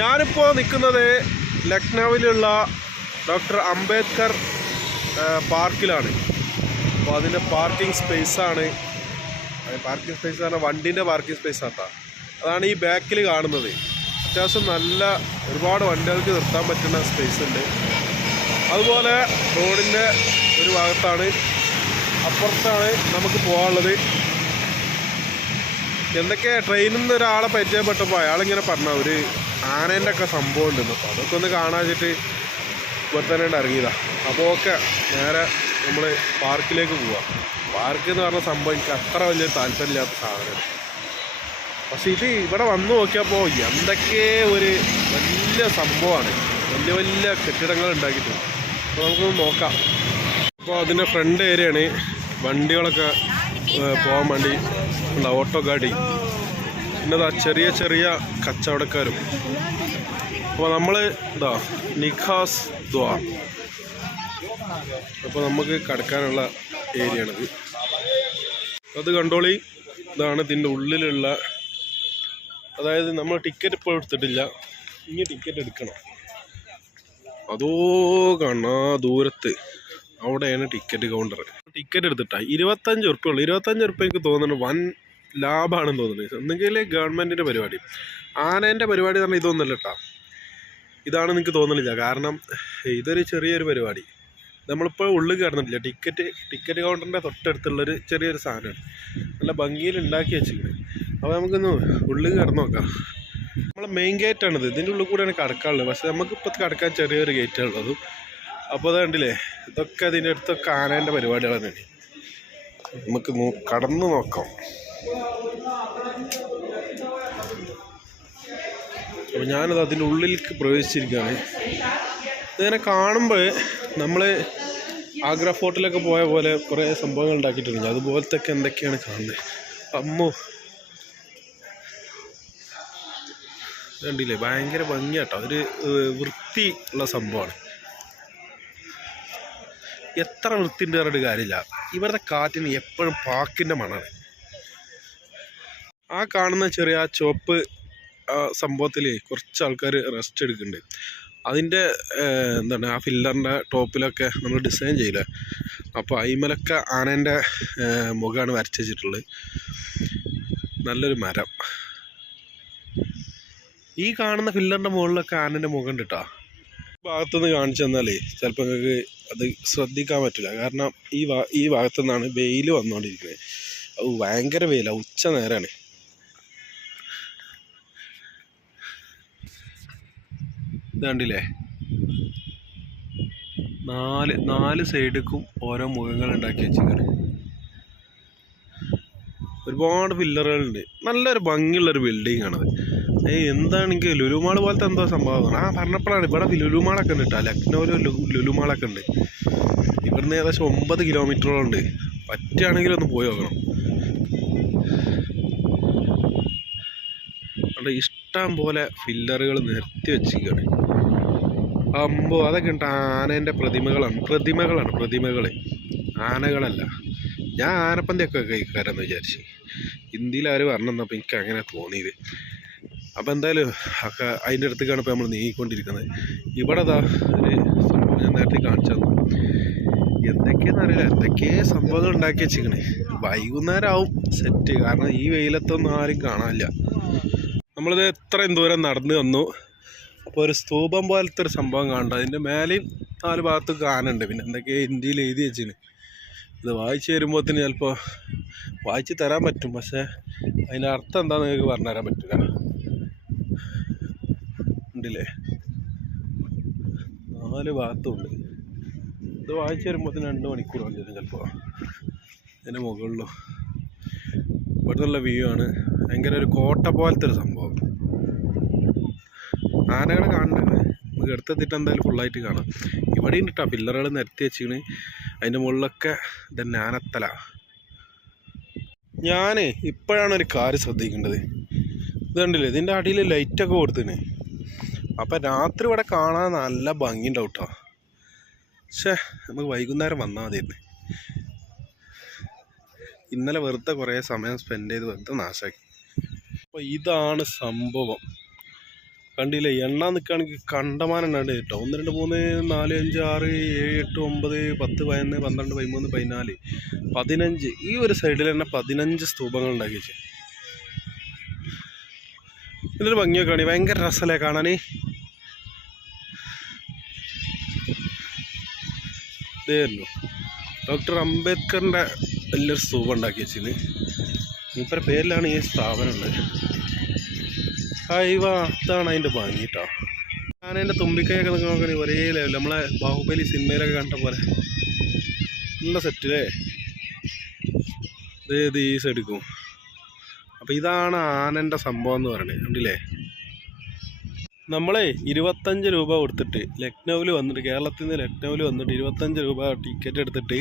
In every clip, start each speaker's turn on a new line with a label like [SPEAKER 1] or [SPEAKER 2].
[SPEAKER 1] ഞാനിപ്പോൾ നിൽക്കുന്നത് ലക്നൗവിലുള്ള ഡോക്ടർ അംബേദ്കർ പാർക്കിലാണ് അപ്പോൾ അതിൻ്റെ പാർക്കിംഗ് സ്പേസാണ് പാർക്കിംഗ് സ്പേസ് എന്ന് പറഞ്ഞാൽ വണ്ടീൻ്റെ പാർക്കിംഗ് സ്പേസ് ആട്ടാ അതാണ് ഈ ബാക്കിൽ കാണുന്നത് അത്യാവശ്യം നല്ല ഒരുപാട് വണ്ടികൾക്ക് നിർത്താൻ പറ്റുന്ന സ്പേസ് ഉണ്ട് അതുപോലെ റോഡിൻ്റെ ഒരു ഭാഗത്താണ് അപ്പുറത്താണ് നമുക്ക് പോകാനുള്ളത് എന്തൊക്കെ ട്രെയിനിൽ നിന്ന് ഒരാളെ പരിചയപ്പെട്ടപ്പോൾ അയാളിങ്ങനെ പറഞ്ഞ ഒരു ആനേൻ്റെ ഒക്കെ സംഭവം ഉണ്ടെന്ന് അപ്പോൾ അതൊക്കെ ഒന്ന് കാണാച്ചിട്ട് ഇവിടെ ഇറങ്ങിയതാ അപ്പോൾ ഒക്കെ നേരെ നമ്മൾ പാർക്കിലേക്ക് പോവാം പാർക്ക് എന്ന് പറഞ്ഞ സംഭവം എനിക്ക് അത്ര വലിയ താല്പര്യമില്ലാത്ത സാധനം പക്ഷെ ഇത് ഇവിടെ വന്ന് നോക്കിയപ്പോൾ എന്തൊക്കെ ഒരു വലിയ സംഭവമാണ് വലിയ വലിയ കെട്ടിടങ്ങൾ ഉണ്ടാക്കിയിട്ടുണ്ട് അപ്പോൾ നമുക്കൊന്ന് നോക്കാം അപ്പോൾ അതിൻ്റെ ഫ്രണ്ട് ഏരിയയാണ് വണ്ടികളൊക്കെ പോകാൻ വേണ്ടി ഉള്ള ഓട്ടോ ഗാഡി പിന്നെതാ ചെറിയ ചെറിയ കച്ചവടക്കാരും അപ്പോൾ നമ്മൾ ഇതാ നിഖാസ് ദ്വാ അപ്പോൾ നമുക്ക് കടക്കാനുള്ള ഏരിയ ആണിത് അത് കണ്ടോളി ഇതാണ് ഇതിൻ്റെ ഉള്ളിലുള്ള അതായത് നമ്മൾ ടിക്കറ്റ് ഇപ്പോൾ എടുത്തിട്ടില്ല ഇനി ടിക്കറ്റ് എടുക്കണം അതോ കാണാ ദൂരത്ത് അവിടെയാണ് ടിക്കറ്റ് കൗണ്ടർ ടിക്കറ്റ് എടുത്തിട്ടാണ് ഇരുപത്തഞ്ച് ഉറുപ്പ്യ ഉള്ളു ഇരുപത്തഞ്ച് ഉറുപ്പ്യ എനിക്ക് തോന്നുന്നു വൺ ലാഭമാണെന്ന് തോന്നുന്നത് ഒന്നെങ്കിൽ ഗവൺമെൻറ്റിൻ്റെ പരിപാടി ആനേൻ്റെ പരിപാടി എന്ന് പറഞ്ഞാൽ ഇതൊന്നുമല്ല കേട്ടോ ഇതാണ് നിങ്ങൾക്ക് തോന്നുന്നില്ല കാരണം ഇതൊരു ചെറിയൊരു പരിപാടി നമ്മളിപ്പോൾ ഉള്ളിൽ കയറുന്നില്ല ടിക്കറ്റ് ടിക്കറ്റ് കൗണ്ടറിൻ്റെ തൊട്ടടുത്തുള്ളൊരു ചെറിയൊരു സാധനമാണ് നല്ല ഭംഗിയിൽ ഉണ്ടാക്കി വെച്ചിരിക്കുന്നത് അപ്പോൾ നമുക്കൊന്ന് ഉള്ളിൽ കയറുന്ന നോക്കാം നമ്മൾ മെയിൻ ഗേറ്റാണിത് ഇതിൻ്റെ ഉള്ളിൽ കൂടെയാണ് കടക്കാനുള്ളത് പക്ഷേ നമുക്കിപ്പോൾ കടക്കാൻ ചെറിയൊരു ഉള്ളത് അപ്പോൾ അത് കണ്ടില്ലേ ഇതൊക്കെ അതിൻ്റെ അടുത്തൊക്കെ ആനേൻ്റെ പരിപാടികളാണ് നമുക്ക് കടന്ന് നോക്കാം അപ്പോൾ ഞാനത് അതിൻ്റെ ഉള്ളിലേക്ക് പ്രവേശിച്ചിരിക്കുകയാണ് ഇതിനെ കാണുമ്പോൾ നമ്മൾ ആഗ്ര ഫോർട്ടിലൊക്കെ പോയ പോലെ കുറേ സംഭവങ്ങൾ ഉണ്ടാക്കിയിട്ടുണ്ട് അതുപോലത്തെ ഒക്കെ എന്തൊക്കെയാണ് കാണുന്നത് അമ്മോ കണ്ടില്ലേ ഭയങ്കര ഭംഗിയാട്ടോ ഒരു വൃത്തി ഉള്ള സംഭവമാണ് എത്ര വൃത്തിൻ്റെ കാര്യമില്ല ഇവരുടെ കാറ്റിന് എപ്പോഴും പാക്കിൻ്റെ മണമാണ് ആ കാണുന്ന ചെറിയ ആ ചുവപ്പ് സംഭവത്തിൽ കുറച്ച് ആൾക്കാർ റെസ്റ്റ് എടുക്കുന്നുണ്ട് അതിൻ്റെ എന്താണ് ആ ഫില്ലറിൻ്റെ ടോപ്പിലൊക്കെ നമ്മൾ ഡിസൈൻ ചെയ്യില്ലേ അപ്പോൾ അയിമലൊക്കെ ആനേൻ്റെ മുഖമാണ് വരച്ച് വെച്ചിട്ടുള്ളത് നല്ലൊരു മരം ഈ കാണുന്ന ഫില്ലറിൻ്റെ മുകളിലൊക്കെ ആനേൻ്റെ മുഖം കിട്ടാ ഭാഗത്തുനിന്ന് കാണിച്ചു തന്നാലേ ചിലപ്പോൾ നിങ്ങൾക്ക് അത് ശ്രദ്ധിക്കാൻ പറ്റില്ല കാരണം ഈ ഈ ഭാഗത്തു നിന്നാണ് വെയിൽ വന്നുകൊണ്ടിരിക്കുന്നത് ഭയങ്കര വെയിലാണ് ഉച്ച നേരമാണ് ഇത് കണ്ടില്ലേ നാല് നാല് സൈഡിക്കും ഓരോ മുഖങ്ങൾ ഉണ്ടാക്കി വെച്ചിട്ടുണ്ട് ഒരുപാട് പില്ലറുകളുണ്ട് നല്ലൊരു ഭംഗിയുള്ളൊരു ബിൽഡിംഗ് ആണത് ഏ എന്താണെങ്കിൽ ലുലുമാൾ പോലത്തെ എന്തോ സംഭവമാണ് ആ പറഞ്ഞപ്പോഴാണ് ഇവിടെ ലുലുമാളൊക്കെ ഉണ്ട് കേട്ടോ ലക്നൗവിൽ ലുലുമാളൊക്കെ ഉണ്ട് ഇവിടുന്ന് ഏകദേശം ഒമ്പത് കിലോമീറ്ററോളം ഉണ്ട് പറ്റുകയാണെങ്കിൽ ഒന്ന് പോയി നോക്കണം അവിടെ ഇഷ്ടം പോലെ ഫില്ലറുകൾ നിർത്തി വെച്ചിരിക്കുകയാണ് അമ്പോ അതൊക്കെ ഉണ്ട് ആനേൻ്റെ പ്രതിമകളാണ് പ്രതിമകളാണ് പ്രതിമകൾ ആനകളല്ല ഞാൻ ആനപ്പന്തിയൊക്കെ കഴിക്കാരെന്ന് വിചാരിച്ചു ഇന്ത്യയിൽ അവർ പറഞ്ഞപ്പോൾ എനിക്ക് അങ്ങനെ തോന്നിയത് അപ്പോൾ എന്തായാലും ഒക്കെ അതിൻ്റെ അടുത്തേക്കാണ് ഇപ്പോൾ നമ്മൾ നീങ്ങിക്കൊണ്ടിരിക്കുന്നത് ഇവിടെ അതാ ഒരു സംഭവം ഞാൻ നേരത്തെ കാണിച്ചു തന്നു എന്തൊക്കെയാണെന്നറിയില്ല എന്തൊക്കെയോ സംഭവങ്ങൾ ഉണ്ടാക്കി വെച്ചിരിക്കണേ വൈകുന്നേരം ആവും സെറ്റ് കാരണം ഈ വെയിലത്തൊന്നും ആരും കാണാനില്ല നമ്മളിത് എത്രയും ദൂരം നടന്നു വന്നു അപ്പോൾ ഒരു സ്തൂപം പോലത്തെ ഒരു സംഭവം കാണണ്ട അതിൻ്റെ മേലെയും നാല് ഭാഗത്തും കാണുന്നുണ്ട് പിന്നെ എന്തൊക്കെയാ ഹിന്ദിയിൽ എഴുതി വെച്ചിന് ഇത് വായിച്ചു തന്നെ ചിലപ്പോൾ വായിച്ചു തരാൻ പറ്റും പക്ഷേ അതിൻ്റെ അർത്ഥം എന്താണെന്ന് നിങ്ങൾക്ക് പറഞ്ഞു തരാൻ പറ്റില്ല ഉണ്ടല്ലേ നാല് ഭാഗത്തുണ്ട് ഇത് വായിച്ചു തന്നെ രണ്ട് മണിക്കൂർ വന്നിരുന്നു ചിലപ്പോൾ അതിൻ്റെ മുകളിലും നിന്നുള്ള വ്യൂ ആണ് ഭയങ്കര ഒരു കോട്ട പോലത്തെ ഒരു സംഭവം ആനകളെ കാണുന്നുണ്ട് നമുക്ക് അടുത്തെത്തിയിട്ട് എന്തായാലും ഫുള്ളായിട്ട് കാണാം ഇവിടെ ഉണ്ട് കേട്ടോ പില്ലറുകൾ നിരത്തി വെച്ചിന് അതിൻ്റെ മുകളിലൊക്കെ ഇതന്നെ ആനത്തല ഞാൻ ഇപ്പോഴാണ് ഒരു കാര്യം ശ്രദ്ധിക്കേണ്ടത് ഇത് കണ്ടില്ലേ ഇതിൻ്റെ അടിയിൽ ലൈറ്റൊക്കെ കൊടുത്തിന് അപ്പം രാത്രി ഇവിടെ കാണാൻ നല്ല ഭംഗിയുണ്ടാവും കേട്ടോ പക്ഷേ നമുക്ക് വൈകുന്നേരം വന്നാൽ മതി ഇന്നലെ വെറുതെ കുറേ സമയം സ്പെൻഡ് ചെയ്ത് വെറുതെ നാശമാക്കി അപ്പോൾ ഇതാണ് സംഭവം കണ്ടില്ലേ എണ്ണ നിൽക്കുകയാണെങ്കിൽ കണ്ടമാനം എണ്ണ കേട്ടോ ഒന്ന് രണ്ട് മൂന്ന് നാല് അഞ്ച് ആറ് ഏഴ് എട്ട് ഒമ്പത് പത്ത് പതിനൊന്ന് പന്ത്രണ്ട് പതിമൂന്ന് പതിനാല് പതിനഞ്ച് ഈ ഒരു സൈഡിൽ തന്നെ പതിനഞ്ച് സ്തൂപങ്ങൾ ഉണ്ടാക്കി വെച്ചു ഇതിൻ്റെ ഭംഗിയൊക്കെ ആണ് ഭയങ്കര രസമല്ലേ കാണാൻ ഇതായിരുന്നു ഡോക്ടർ അംബേദ്കറിൻ്റെ വലിയൊരു സ്തൂപം ഉണ്ടാക്കി വെച്ചിന് മൂപ്പര പേരിലാണ് ഈ സ്ഥാപനം ഉള്ളത് ഹൈവ അതാണ് അതിൻ്റെ ഭംഗി കേട്ടോ ആനേൻ്റെ തുമ്പിക്കൈയൊക്കെ നിങ്ങൾ നോക്കണേ ഒരേ ലെവൽ നമ്മളെ ബാഹുബലി സിനിമയിലൊക്കെ കണ്ട പോലെ നല്ല സെറ്റ് അല്ലേ ഇത് ഈ എടുക്കും അപ്പോൾ ഇതാണ് ആനൻ്റെ സംഭവം എന്ന് പറയുന്നത് കണ്ടില്ലേ നമ്മളെ ഇരുപത്തഞ്ച് രൂപ കൊടുത്തിട്ട് ലക്നൗവിൽ വന്നിട്ട് കേരളത്തിൽ നിന്ന് ലക്നൗവിൽ വന്നിട്ട് ഇരുപത്തഞ്ച് രൂപ ടിക്കറ്റ് എടുത്തിട്ട്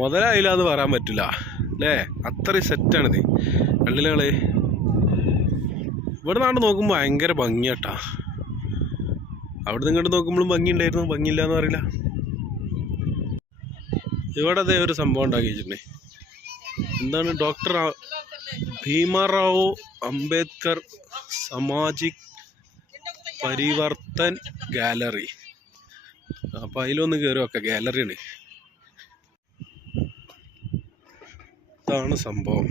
[SPEAKER 1] മുതലായില്ല എന്ന് പറയാൻ പറ്റില്ല അല്ലേ അത്രയും സെറ്റാണിത് കണ്ടില്ലേ ഇവിടെ നാട് നോക്കുമ്പോൾ ഭയങ്കര ഭംഗിയാട്ടാ അവിടെ ഇങ്ങോട്ട് നോക്കുമ്പോഴും ഭംഗിയുണ്ടായിരുന്നു ഭംഗിയില്ല എന്ന് അറിയില്ല ഇവിടെ അതേ ഒരു സംഭവം ഉണ്ടാക്കി എന്താണ് ഡോക്ടർ ഭീമറാവു അംബേദ്കർ സമാജിക് പരിവർത്തൻ ഗാലറി അപ്പം അതിലൊന്ന് കയറി വെക്കാം ഗാലറിയാണ് ഇതാണ് സംഭവം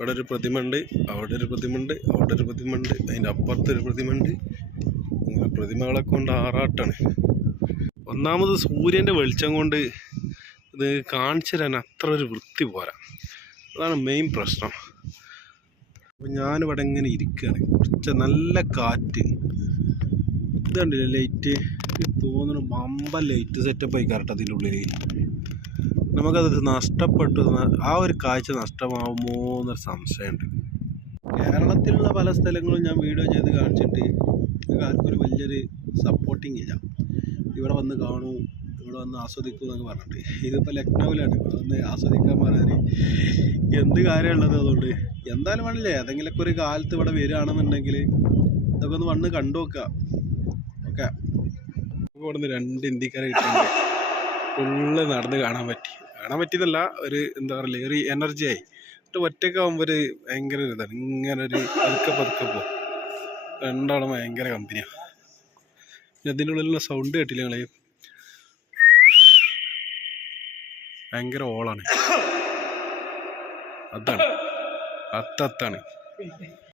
[SPEAKER 1] ഇവിടെ ഒരു പ്രതിമയുണ്ട് അവിടെ ഒരു പ്രതിമയുണ്ട് അവിടെ ഒരു പ്രതിമയുണ്ട് അതിൻ്റെ അപ്പുറത്ത് ഒരു പ്രതിമയുണ്ട് അങ്ങനെ പ്രതിമകളെ കൊണ്ട് ആറാട്ടാണ് ഒന്നാമത് സൂര്യൻ്റെ വെളിച്ചം കൊണ്ട് ഇത് കാണിച്ചു തരാൻ അത്ര ഒരു വൃത്തി പോരാ അതാണ് മെയിൻ പ്രശ്നം അപ്പം ഞാനിവിടെ ഇങ്ങനെ ഇരിക്കുകയാണ് കുറച്ച് നല്ല കാറ്റ് ഇതുണ്ടല്ലേ ലൈറ്റ് തോന്നുന്നു ബമ്പ ലൈറ്റ് സെറ്റപ്പ് ആയി കറക്റ്റ് അതിൻ്റെ ഉള്ളിൽ നമുക്കത് നഷ്ടപ്പെട്ടു ആ ഒരു കാഴ്ച നഷ്ടമാവുമോ എന്നൊരു സംശയമുണ്ട് കേരളത്തിലുള്ള പല സ്ഥലങ്ങളും ഞാൻ വീഡിയോ ചെയ്ത് കാണിച്ചിട്ട് ആർക്കൊരു വലിയൊരു സപ്പോർട്ടിങ് ഇല്ല ഇവിടെ വന്ന് കാണൂ ഇവിടെ വന്ന് ആസ്വദിക്കൂ എന്നൊക്കെ പറഞ്ഞിട്ട് ഇതിപ്പോൾ ലക്നൗവിലാണ് ഇവിടെ വന്ന് ആസ്വദിക്കാൻ പറഞ്ഞാൽ എന്ത് കാര്യമുള്ളത് അതുകൊണ്ട് എന്തായാലും വേണമല്ലേ ഏതെങ്കിലുമൊക്കെ ഒരു കാലത്ത് ഇവിടെ വരികയാണെന്നുണ്ടെങ്കിൽ ഇതൊക്കെ ഒന്ന് വന്ന് കണ്ടു നോക്കുക ഓക്കെ ഇവിടെ നിന്ന് രണ്ട് ഇന്ത്യക്കാരെ കിട്ടുന്നുണ്ട് ഫുള്ള് നടന്ന് കാണാൻ പറ്റി കാണാൻ പറ്റിയതല്ല ഒരു എന്താ പറയുക ഒരു എനർജി ആയി എന്നിട്ട് ഒറ്റയ്ക്ക് ആകുമ്പോൾ ഒരു ഭയങ്കര ഒരു ഇതാണ് ഇങ്ങനെ ഒരു പതുക്കെ പതുക്കെ പോകും രണ്ടാളും ഭയങ്കര കമ്പനിയാണ് പിന്നെ അതിൻ്റെ ഉള്ളിലുള്ള സൗണ്ട് കേട്ടില്ല ഞങ്ങൾ ഭയങ്കര ഓളാണ് അതാണ് അത്താണ്